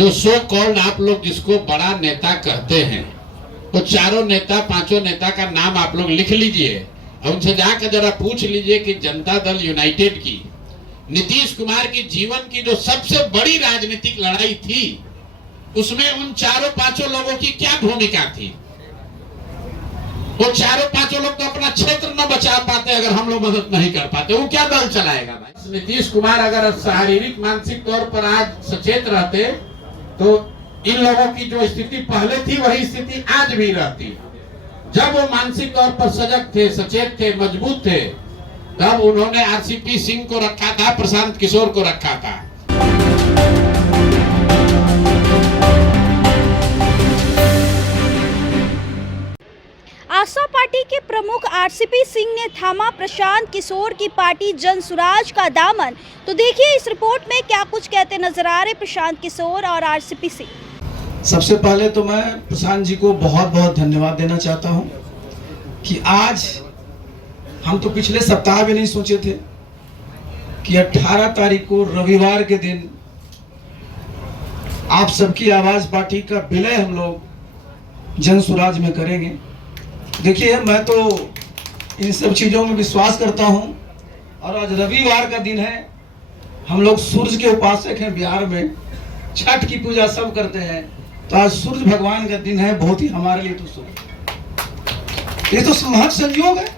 जो so called आप लोग जिसको बड़ा नेता कहते हैं, वो चारों नेता पांचों नेता का नाम आप लोग लिख लीजिए और उनसे जाकर जरा पूछ लीजिए कि जनता दल यूनाइटेड की, नीतीश कुमार की जीवन की जो सबसे बड़ी राजनीतिक लड़ाई थी, उसमें उन चारों पांचों लोगों की क्या भूमिका थी। वो चारों पांचों लोग तो अपना क्षेत्र न बचा पाते अगर हम लोग मदद नहीं कर पाते, वो क्या दल चलाएगा भाई। नीतीश कुमार अगर शारीरिक मानसिक तौर पर आज सचेत रहते तो इन लोगों की जो स्थिति पहले थी वही स्थिति आज भी रहती। जब वो मानसिक तौर पर सजग थे, सचेत थे, मजबूत थे, तब उन्होंने आरसीपी सिंह को रखा था, प्रशांत किशोर को रखा था। आसपा पार्टी के प्रमुख आरसीपी सिंह ने थामा प्रशांत किशोर की पार्टी जनसुराज का दामन। तो देखिए इस रिपोर्ट में क्या कुछ कहते नजर आ रहे प्रशांत किशोर और आरसीपी सिंह। सबसे पहले तो मैं प्रशांत जी को बहुत बहुत धन्यवाद देना चाहता हूं कि आज हम तो पिछले सप्ताह भी नहीं सोचे थे कि 18 तारीख को रविवार के दिन आप सबकी आवाज पार्टी का विलय हम लोग जनसुराज में करेंगे। देखिए, मैं तो इन सब चीज़ों में विश्वास करता हूं और आज रविवार का दिन है। हम लोग सूर्य के उपासक हैं, बिहार में छठ की पूजा सब करते हैं, तो आज सूर्य भगवान का दिन है। बहुत ही हमारे लिए तो शुभ, ये तो महज संयोग है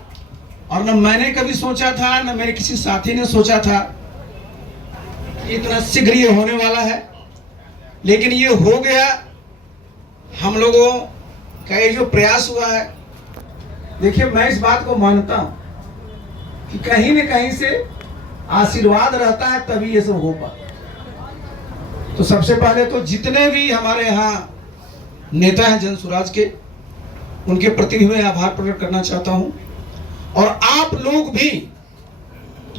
और न मैंने कभी सोचा था, न मेरे किसी साथी ने सोचा था इतना शीघ्र ये होने वाला है, लेकिन ये हो गया। हम लोगों का ये जो प्रयास हुआ है, देखिए मैं इस बात को मानता हूं कि कहीं न कहीं से आशीर्वाद रहता है तभी ये सब हो पाता। तो सबसे पहले तो जितने भी हमारे यहाँ नेता हैं जनसुराज के, उनके प्रति भी मैं आभार प्रकट करना चाहता हूं। और आप लोग भी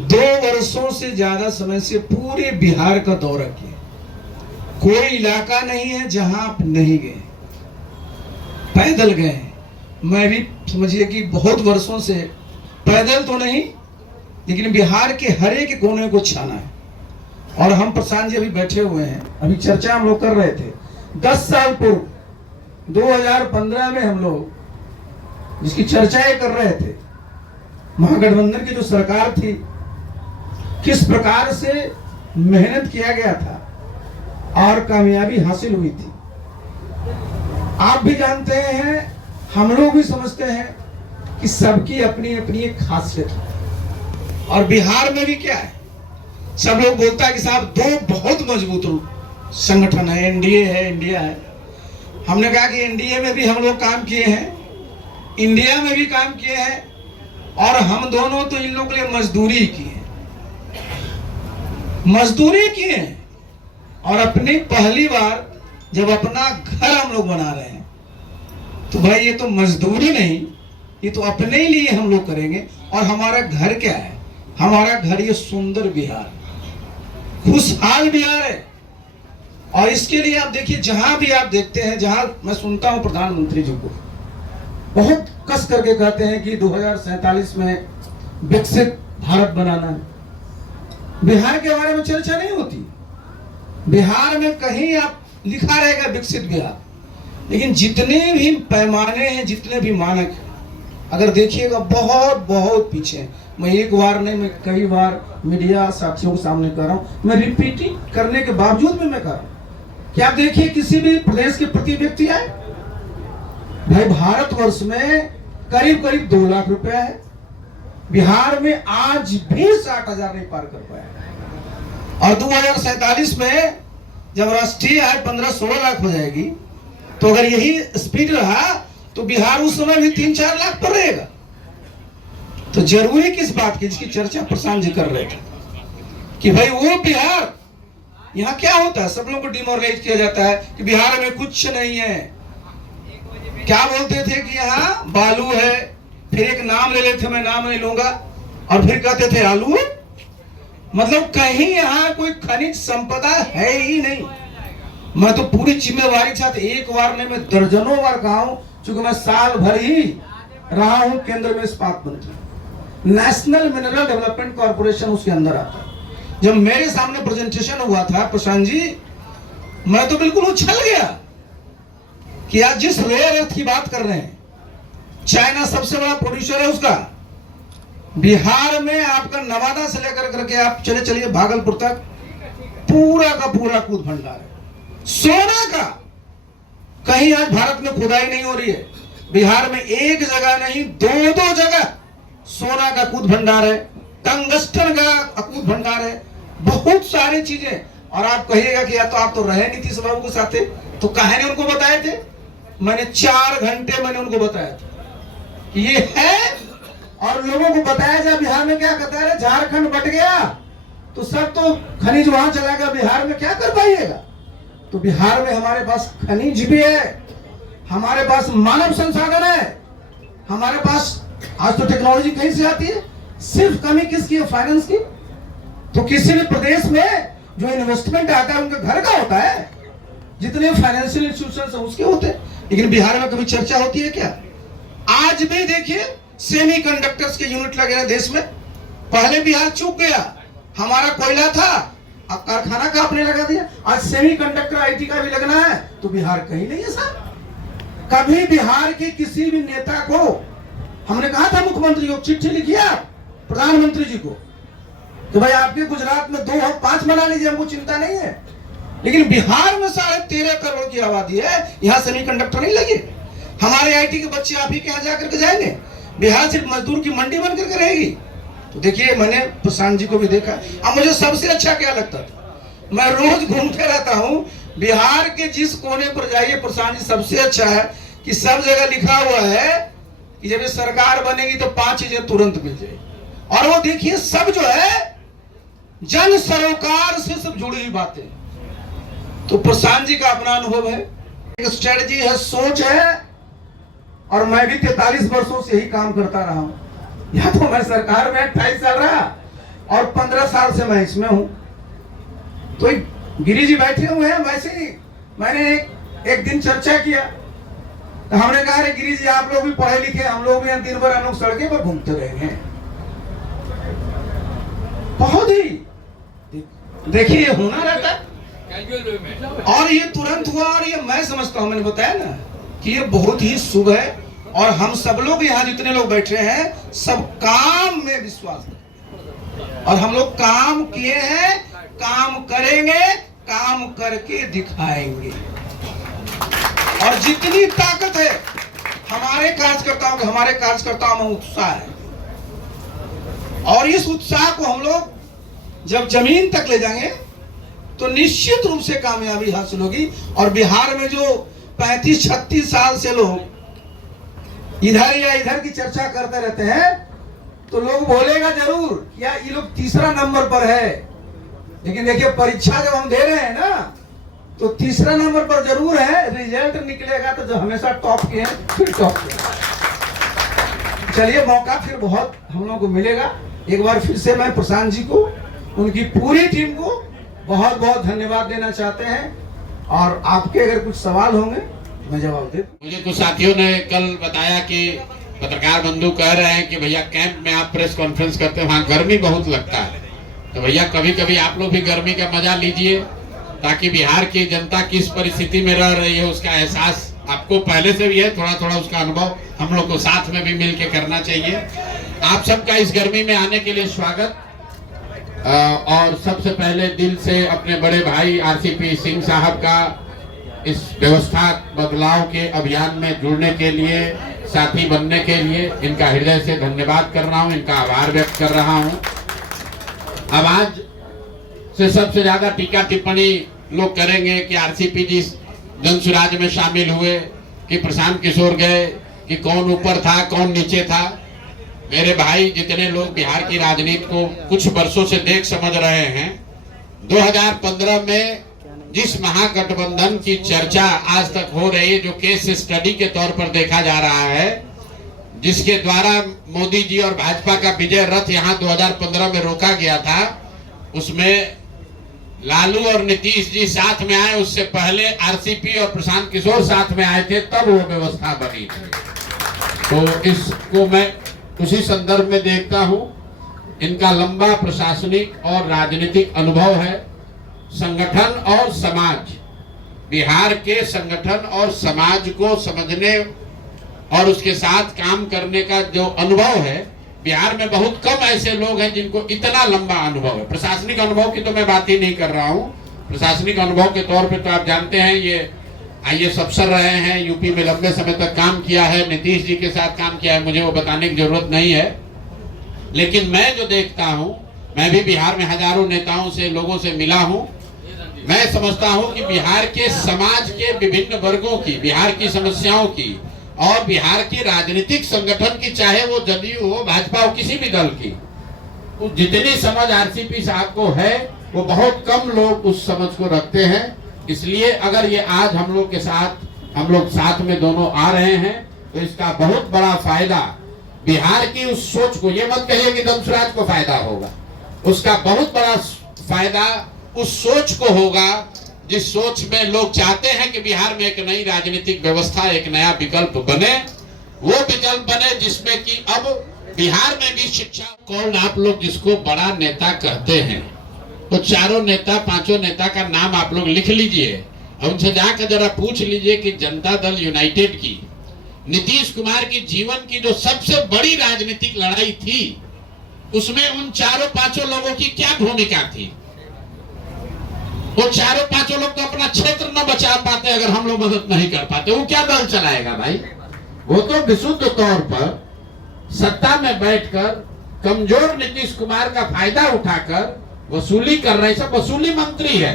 2 वर्षों से ज्यादा समय से पूरे बिहार का दौरा किया, कोई इलाका नहीं है जहां आप नहीं गए, पैदल गए। मैं भी समझिए कि बहुत वर्षों से पैदल तो नहीं, लेकिन बिहार के हर एक कोने को छाना है। और हम प्रशांत जी अभी बैठे हुए हैं, अभी चर्चा हम लोग कर रहे थे 10 साल पूर्व 2015 में हम लोग जिसकी चर्चाएं कर रहे थे, महागठबंधन की जो सरकार थी, किस प्रकार से मेहनत किया गया था और कामयाबी हासिल हुई थी। आप भी जानते हैं, हम लोग भी समझते हैं कि सबकी अपनी अपनी एक खासियत है। और बिहार में भी क्या है, सब लोग बोलता है कि साहब 2 बहुत मजबूत संगठन है, एनडीए है, इंडिया है। हमने कहा कि एनडीए में भी हम लोग काम किए हैं, इंडिया में भी काम किए हैं, और हम दोनों तो इन लोगों के लिए मजदूरी की है, मजदूरी की है। और अपनी पहली बार जब अपना घर हम लोग बना रहे हैं, तो भाई ये तो मजदूरी नहीं, ये तो अपने लिए हम लोग करेंगे। और हमारा घर क्या है, हमारा घर ये सुंदर बिहार, खुशहाल बिहार है। और इसके लिए आप देखिए, जहां भी आप देखते हैं, जहां मैं सुनता हूं प्रधानमंत्री जी को बहुत कस करके कहते हैं कि 2047 में विकसित भारत बनाना है, बिहार के बारे में चर्चा नहीं होती। बिहार में कहीं आप लिखा रहेगा विकसित बिहार, लेकिन जितने भी पैमाने हैं, जितने भी मानक हैं, अगर देखिएगा बहुत बहुत पीछे हैं। मैं एक बार नहीं, मैं कई बार मीडिया साथियों के सामने कर रहा हूं, मैं रिपीटिंग करने के बावजूद भी मैं कर रहा हूं कि आप देखिए किसी भी प्रदेश के प्रति व्यक्ति आए, भाई भारतवर्ष में करीब करीब 2 लाख रुपया है, बिहार में आज भी 60,000 नहीं पार कर पाया। और 2047 में जब राष्ट्रीय आय 15-16 लाख हो जाएगी, तो अगर यही स्पीड रहा तो बिहार उस समय भी 3-4 लाख पर रहेगा। तो जरूरी किस बात की, जिसकी चर्चा प्रशांत जी कर रहे थे कि भाई वो बिहार, यहाँ क्या होता है, सब लोगों को डिमोरलाइज किया जाता है कि बिहार में कुछ नहीं है। क्या बोलते थे कि यहाँ बालू है, फिर एक नाम ले लेते, मैं नाम नहीं लूंगा, और फिर कहते थे आलू। मतलब कहीं यहाँ कोई खनिज संपदा है ही नहीं। मैं तो पूरी जिम्मेवारी के साथ एक बार नहीं, मैं दर्जनों बार कहा हूं, क्योंकि मैं साल भर ही रहा हूं केंद्र में इस्पात मंत्री, नेशनल मिनरल डेवलपमेंट कॉर्पोरेशन उसके अंदर आता है। जब मेरे सामने प्रेजेंटेशन हुआ था प्रशांत जी, मैं तो बिल्कुल उछल गया कि आज जिस रेयर अर्थ की बात कर रहे हैं, चाइना सबसे बड़ा प्रोड्यूसर है उसका, बिहार में आपका नवादा से लेकर करके आप चलिए भागलपुर तक पूरा का पूरा कूद भंडार है सोना का। कहीं आज भारत में खुदाई नहीं हो रही है, बिहार में एक जगह नहीं दो जगह सोना का कूद भंडार है, टंगस्टन का कूद भंडार है, बहुत सारी चीजें। और आप कहिएगा कि या तो आप तो रहे नीतीश बाबू के साथ, तो कहानी उनको बताए थे, मैंने 4 घंटे मैंने उनको बताया था कि ये है। और लोगों को बताया जाए बिहार में क्या कहता है, झारखंड बट गया तो सब तो खनिज वहां चला गया, बिहार में क्या कर पाइएगा। तो बिहार में हमारे पास खनिज भी है, हमारे पास मानव संसाधन है, हमारे पास आज तो टेक्नोलॉजी कहीं से आती है। सिर्फ कमी किसकी है? फाइनेंस की। तो किसी भी प्रदेश में जो इन्वेस्टमेंट आता है उनके घर का होता है, जितने फाइनेंशियल इंस्टीट्यूशन उसके होते हैं। लेकिन बिहार में कभी चर्चा होती है क्या? आज भी देखिए सेमी कंडक्टर्स के यूनिट लगे हैं देश में। पहले बिहार चूक गया, हमारा कोयला था, अब कारखाना का आपने लगा दिया। आज सेमी कंडक्टर आईटी का भी लगना है, तो बिहार कहीं नहीं है साहब। कभी बिहार के किसी भी नेता को हमने कहा था, मुख्यमंत्री को चिट्ठी लिखी आप प्रधानमंत्री जी को कि भाई आपके गुजरात में 2 और 5 बना लीजिए, हमको चिंता नहीं है। लेकिन बिहार में 13.5 करोड़ की आबादी है, यहाँ सेमीकंडक्टर नहीं लगे। हमारे आईटी के बच्चे आप ही के यहाँ जाकर के जाएंगे, बिहार सिर्फ मजदूर की मंडी बन करके रहेगी। तो देखिए, मैंने प्रशांत जी को भी देखा। अब मुझे सबसे अच्छा क्या लगता था, मैं रोज घूमते रहता हूँ बिहार के जिस कोने पर जाइए, प्रशांत जी सबसे अच्छा है कि सब जगह लिखा हुआ है कि जब ये सरकार बनेगी तो 5 चीजें तुरंत मिल जाएगी। और वो देखिए सब जो है जन सरोकार से सब जुड़ी हुई बातें। तो प्रशांत जी का अपना अनुभव है, एक स्ट्रेटजी है, सोच है। और मैं भी 43 वर्षों से ही काम करता रहा हूं। या तो मैं सरकार में 28 साल रहा और 15 साल से मैं इसमें हूं। तो गिरी जी बैठे हुए हैं, वैसे ही मैंने एक दिन चर्चा किया, तो हमने कहा, अरे गिरी जी आप लोग भी पढ़े लिखे, हम लोग भी दिन भर हम लोग सड़कें पर घूमते रहे हैं। बहुत ही देखिए होना रहता है। और ये तुरंत हुआ, और ये मैं समझता हूं, मैंने बताया ना कि ये बहुत ही शुभ है। और हम सब लोग यहाँ जितने लोग बैठे हैं सब काम में विश्वास हैं, और हम लोग काम किए हैं, काम करेंगे, काम करके दिखाएंगे। और जितनी ताकत है हमारे कार्यकर्ताओं में उत्साह है, और इस उत्साह को हम लोग जब जमीन तक ले जाएंगे तो निश्चित रूप से कामयाबी हासिल होगी। और बिहार में जो 35-36 साल से लोग इधर या इधर की चर्चा करते रहते हैं, तो लोग बोलेगा जरूर या ये लोग तीसरा नंबर पर है। लेकिन देखिए, परीक्षा जब हम दे रहे हैं ना, तो तीसरा नंबर पर जरूर है, रिजल्ट निकलेगा तो जो हमेशा टॉप किए हैं फिर टॉप किए। चलिए, मौका फिर बहुत हम लोगों को मिलेगा। एक बार फिर से मैं प्रशांत जी को, उनकी पूरी टीम को बहुत बहुत धन्यवाद देना चाहते हैं। और आपके अगर कुछ सवाल होंगे मैं जवाब दे। मुझे कुछ साथियों ने कल बताया कि पत्रकार बंधु कह रहे हैं कि भैया कैंप में आप प्रेस कॉन्फ्रेंस करते हैं, वहाँ गर्मी बहुत लगता है। तो भैया कभी कभी आप लोग भी गर्मी का मजा लीजिए, ताकि बिहार की जनता किस परिस्थिति में रह रही है उसका एहसास आपको पहले से भी है, थोड़ा थोड़ा उसका अनुभव हम लोग को साथ में भी मिल के करना चाहिए। आप सबका इस गर्मी में आने के लिए स्वागत। और सबसे पहले दिल से अपने बड़े भाई आरसीपी सिंह साहब का इस व्यवस्था बदलाव के अभियान में जुड़ने के लिए, साथी बनने के लिए इनका हृदय से धन्यवाद कर रहा हूं, इनका आभार व्यक्त कर रहा हूं। अब आज से सबसे ज्यादा टीका टिप्पणी लोग करेंगे कि आरसीपी जी जनसुराज में शामिल हुए, कि प्रशांत किशोर गए, कि कौन ऊपर था कौन नीचे था। मेरे भाई, जितने लोग बिहार की राजनीति को कुछ वर्षों से देख समझ रहे हैं, 2015 में जिस महागठबंधन की चर्चा आज तक हो रही है, जो केस स्टडी के तौर पर देखा जा रहा है, जिसके द्वारा मोदी जी और भाजपा का विजय रथ यहाँ 2015 में रोका गया था, उसमें लालू और नीतीश जी साथ में आए। उससे पहले आरसीपी और प्रशांत किशोर साथ में आए थे, तब वो व्यवस्था बनी थी। तो इसको मैं उसी संदर्भ में देखता हूं। इनका लंबा प्रशासनिक और राजनीतिक अनुभव है। संगठन और समाज बिहार के संगठन और समाज को समझने और उसके साथ काम करने का जो अनुभव है, बिहार में बहुत कम ऐसे लोग हैं जिनको इतना लंबा अनुभव है। प्रशासनिक अनुभव की तो मैं बात ही नहीं कर रहा हूँ। प्रशासनिक अनुभव के तौर पे तो आप जानते हैं, ये IAS अफसर रहे हैं, यूपी में लंबे समय तक काम किया है, नीतीश जी के साथ काम किया है, मुझे वो बताने की जरूरत नहीं है। लेकिन मैं जो देखता हूँ, मैं भी बिहार में हजारों नेताओं से, लोगों से मिला हूँ, मैं समझता हूँ कि बिहार के समाज के विभिन्न वर्गों की, बिहार की समस्याओं की और बिहार की राजनीतिक संगठन की, चाहे वो जदयू हो, भाजपा हो, किसी भी दल की, जितनी समझ RCP साहब को है वो बहुत कम लोग उस समझ को रखते हैं। इसलिए अगर ये आज हम लोग के साथ, हम लोग साथ में दोनों आ रहे हैं, तो इसका बहुत बड़ा फायदा बिहार की उस सोच को, ये मत कहिए कि धनसुराज को फायदा होगा, उसका बहुत बड़ा फायदा उस सोच को होगा जिस सोच में लोग चाहते हैं कि बिहार में एक नई राजनीतिक व्यवस्था, एक नया विकल्प बने। वो विकल्प बने जिसमें कि अब बिहार में भी शिक्षा, कौन आप लोग जिसको बड़ा नेता कहते हैं, तो चारों नेता, पांचों नेता का नाम आप लोग लिख लीजिए और उनसे जाकर जरा पूछ लीजिए कि जनता दल यूनाइटेड की, नीतीश कुमार की जीवन की जो सबसे बड़ी राजनीतिक लड़ाई थी, उसमें उन चारों पांचों लोगों की क्या भूमिका थी। वो चारों पांचों लोग तो अपना क्षेत्र न बचा पाते अगर हम लोग मदद नहीं कर पाते, वो क्या दल चलाएगा भाई। वो तो विशुद्ध तौर पर सत्ता में बैठकर कमजोर नीतीश कुमार का फायदा उठाकर वसूली कर रहे, सब वसूली मंत्री है।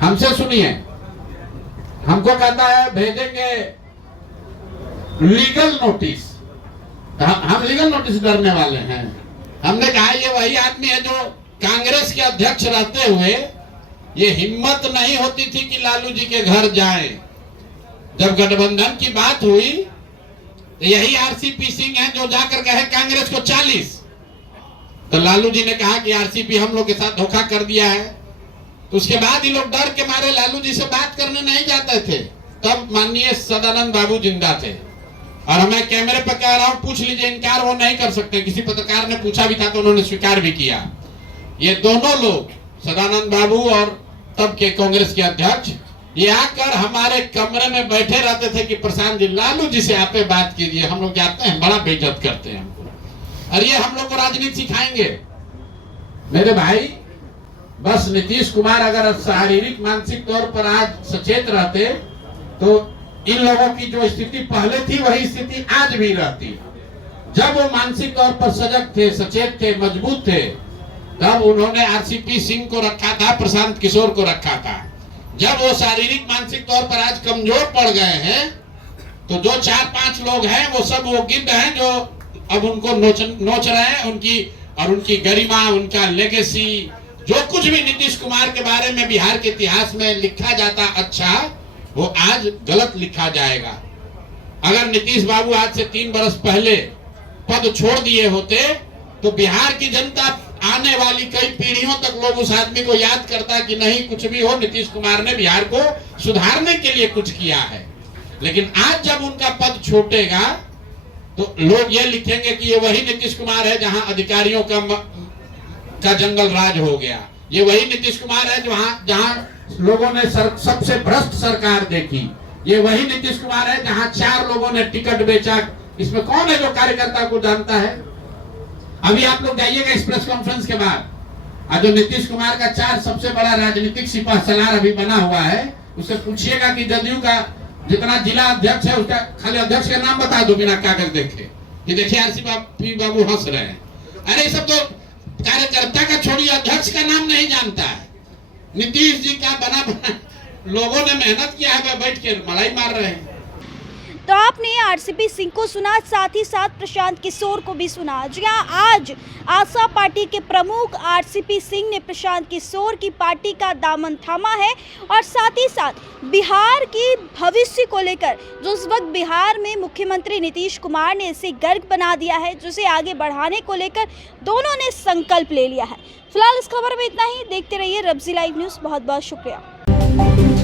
हमसे सुनिए, हमको कहता है भेजेंगे लीगल नोटिस, हम लीगल नोटिस डरने वाले हैं। हमने कहा ये वही आदमी है जो कांग्रेस के अध्यक्ष रहते हुए ये हिम्मत नहीं होती थी कि लालू जी के घर जाएं। जब गठबंधन की बात हुई तो यही RCP सिंह है जो जाकर कहे कांग्रेस को 40, तो लालू जी ने कहा कि RCP हम लोग के साथ धोखा कर दिया है। तो उसके बाद ही लोग डर के मारे लालू जी से बात करने नहीं जाते थे। तब माननीय सदानंद बाबू जिंदा थे, और मैं कैमरे पर कह रहा हूं, पूछ लीजिए, इनकार वो नहीं कर सकते। किसी पत्रकार ने पूछा भी था तो उन्होंने स्वीकार भी किया। ये दोनों लोग, सदानंद बाबू और तब के कांग्रेस के अध्यक्ष, ये आकर हमारे कमरे में बैठे रहते थे कि प्रशांत जी, लालू जी से आप बात कीजिए। हम लोग जाते हैं, बड़ा बेइज्जत करते हैं हमको, और ये हम लोग को राजनीति सिखाएंगे। मेरे भाई, बस नीतीश कुमार अगर शारीरिक मानसिक तौर पर आज सचेत रहते तो इन लोगों की जो स्थिति पहले थी वही स्थिति आज भी रहती। जब वो मानसिक तौर पर सजग थे, सचेत थे, मजबूत थे, तब उन्होंने RCP सिंह को रखा था, प्रशांत किशोर को रखा था। जब वो शारीरिक मानसिक तौर पर आज कमजोर पड़ गए हैं, तो जो 4-5 लोग हैं वो सब वो गिद्ध हैं जो अब उनको नोच रहे हैं। उनकी गरिमा, उनका लेगेसी, जो कुछ भी नीतीश कुमार के बारे में बिहार के इतिहास में लिखा जाता अच्छा, वो आज गलत लिखा जाएगा। अगर नीतीश बाबू आज से 3 बरस पहले पद छोड़ दिए होते तो बिहार की जनता, आने वाली कई पीढ़ियों तक लोग उस आदमी को याद करता कि नहीं, कुछ भी हो, नीतीश कुमार ने बिहार को सुधारने के लिए कुछ किया है। लेकिन आज जब उनका पद छूटेगा तो लोग ये लिखेंगे कि ये वही नीतीश कुमार है जहां अधिकारियों का जंगल राज हो गया। ये वही नीतीश कुमार है जहां लोगों ने सबसे भ्रष्ट सरकार देखी। ये वही नीतीश कुमार है जहां 4 लोगों ने टिकट बेचा। इसमें कौन है जो कार्यकर्ता को जानता है? अभी आप लोग जाइएगा इस प्रेस कॉन्फ्रेंस के बाद, आज जो नीतीश कुमार का 4 सबसे बड़ा राजनीतिक सिपह सलार अभी बना हुआ है, उससे पूछिएगा कि जदयू का जितना जिला अध्यक्ष है उसका खाली अध्यक्ष का नाम बता दो बिना कागज देखे कि देखिए RCP बाबू हंस रहे हैं। अरे सब तो कार्यकर्ता का छोड़िए, अध्यक्ष का नाम नहीं जानता है। नीतीश जी का बना लोगों ने मेहनत किया है, बैठ के मलाई मार रहे हैं। तो आपने RCP सिंह को सुना, साथ ही साथ प्रशांत किशोर को भी सुना। जी हाँ, आज आशा पार्टी के प्रमुख RCP सिंह ने प्रशांत किशोर की पार्टी का दामन थामा है, और साथ ही साथ बिहार की भविष्य को लेकर जो इस वक्त बिहार में मुख्यमंत्री नीतीश कुमार ने इसे गर्व बना दिया है, जिसे आगे बढ़ाने को लेकर दोनों ने संकल्प ले लिया है। फिलहाल इस खबर में इतना ही। देखते रहिए रब्जी लाइव न्यूज़। बहुत बहुत शुक्रिया।